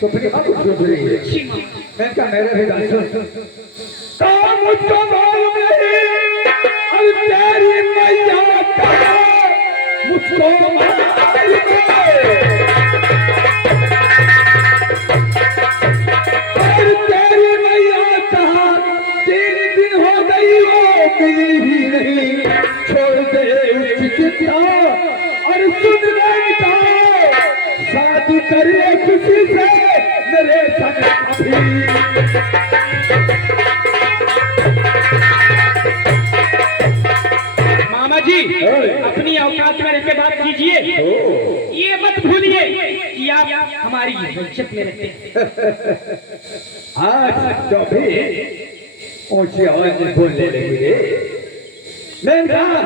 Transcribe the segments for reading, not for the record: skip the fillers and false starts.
तो फिर बात क्यों हो रही है? मैं क्या मेरे भी गाल सुन तो मुझको मालूम नहीं अब तेरी मैया का मुझको मालूम नहीं और तेरी मैया कहा 3 दिन हो गई वो मिली ही नहीं छोड़ दे उसकी चिंता और सुन बेटा शादी कर ले खुशी से मेरे संग अभी मामा जी अपनी औकात में रहकर बात कीजिए। ये मत भूलिए कि आप हमारी इज्जत में रहते हैं। आज तो भी ऊंची आवाज में बोलने लगी रे। मैं कहा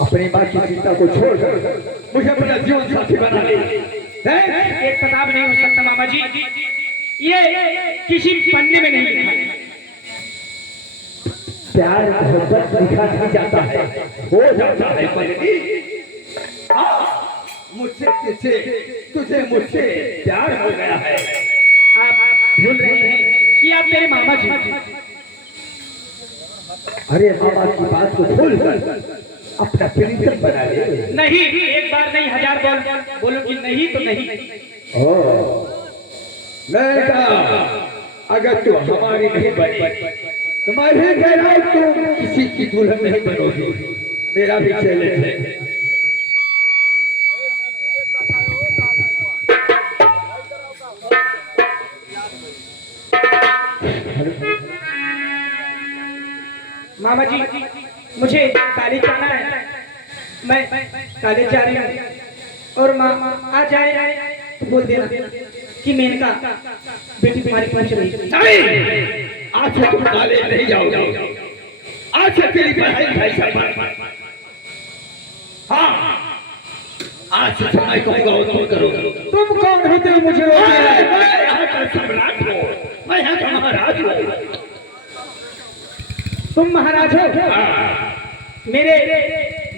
अपनी माँ की चिंता को छोड़कर मुझे अपना जीवन साथी बना ले। एक किताब नहीं हो सकता मामा जी, ये किसी पन्ने में नहीं लिखा है। प्यार मोहब्बत लिखा नहीं जाता है, हो जाता है पगली। मुझसे तुझे मुझसे प्यार हो गया है। आप भूल रहे हैं कि आप मेरे मामा जी। अरे मामा की बात को भूल कर अपना प्रीतम बना ले। नहीं, एक बार नहीं 1000 बोलो कि नहीं तो नहीं। मैं कहा अगर तू हमारी नहीं बनी तुम्हारे कहना तुम किसी की दुल्हन नहीं बनोगी। मेरा भी चैलेंज है। मामा जी मुझे कॉलेज जाना है, मैं कॉलेज जा रही हूँ और माँ आ जाए तो बोल देना कि मेनका बेटी तुम्हारी पहुंच रही है। नहीं, आज से तुम कॉलेज नहीं जाओगे। आज से तेरी पढ़ाई लिखाई सब बंद। हाँ, आज से मैं कहूँगा वो तुम करो। तुम कौन होते हो मुझे रोकने वाले? मैं यहाँ का सम्राट हूँ, मैं यहाँ का महाराज हूँ। तुम महाराज हो? मेरे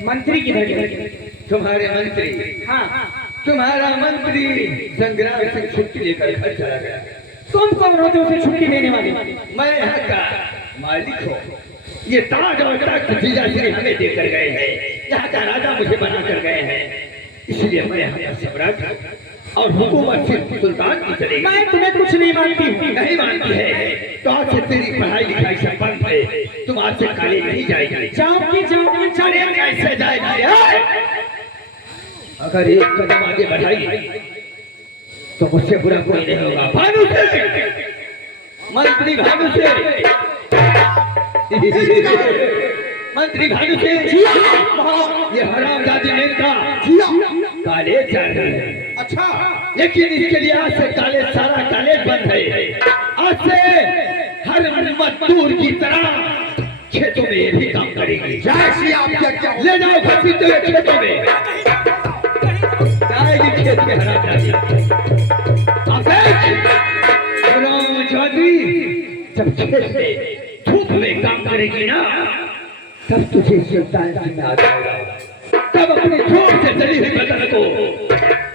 मंत्री किधर गए? तुम्हारे मंत्री? हाँ, तुम्हारा मंत्री संग्राम से छुट्टी लेकर घर चला गया। तुम कौन होते हो उसे छुट्टी देने वाले? मैं यहाँ का मालिक हूँ। ये ताज और तख्त जीजा श्री हमें देकर गए हैं। यहाँ का राजा मुझे बना कर गए हैं, इसलिए मैं यहाँ का सम्राट हूँ और हुकूमत सिर्फ सुल्तान की चलेगी। मैं तुम्हें कुछ नहीं मानती हूँ। नहीं मानती है तो आज से तेरी पढ़ाई लिखाई सब बंद है। तुम आज से कॉलेज नहीं जाएगी। जाओगी जाओगी अरे कैसे जाएगी? अगर एक कदम आगे बढ़ाई तो मुझसे बुरा कोई नहीं होगा। भानु से, मंत्री भानु से, मंत्री भानु से, ये हरामजादी मेनका कॉलेज जा रही है। अच्छा, लेकिन इसके लिए आज से कॉलेज सारा कॉलेज बंद है। आज से हर मजदूर की तरह खेतों में ये भी काम करेगी। ले जाओ घसीटते हुए खेतों में जाएगी, खेत में हरामजादी। गुलाम चौधरी जब खेत में धूप में काम करेगी ना तब तुझे सुल्तान जी में आ जाएगा। तब अपनी जोर से जली हुई बदन को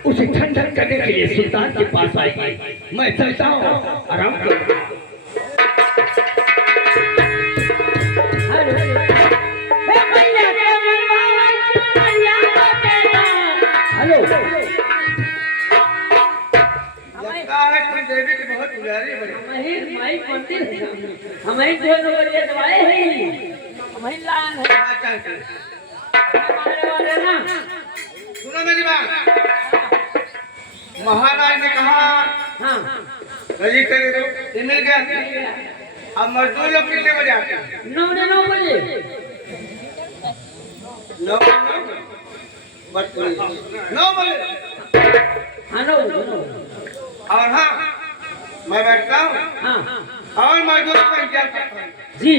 उसे ठंडक करने के लिए सुल्तान के पास आएगी। मैं चलता हूँ, आराम करो। देवी की बहुत पुजारी बड़ी हमारी मंदिर हमारी जो दवाई है हमारी लान है ना। सुनो मेरी बात, महाराज ने कहा हाँ रजिस्टर दे दो, मिल गया। अब मजदूर लोग कितने बजे आते हैं? 9 बजे। 9 बजे। हाँ 9 बजे। और हाँ, मैं बैठता हूँ हाँ और मजदूर का इंतजार करता हूँ। जी।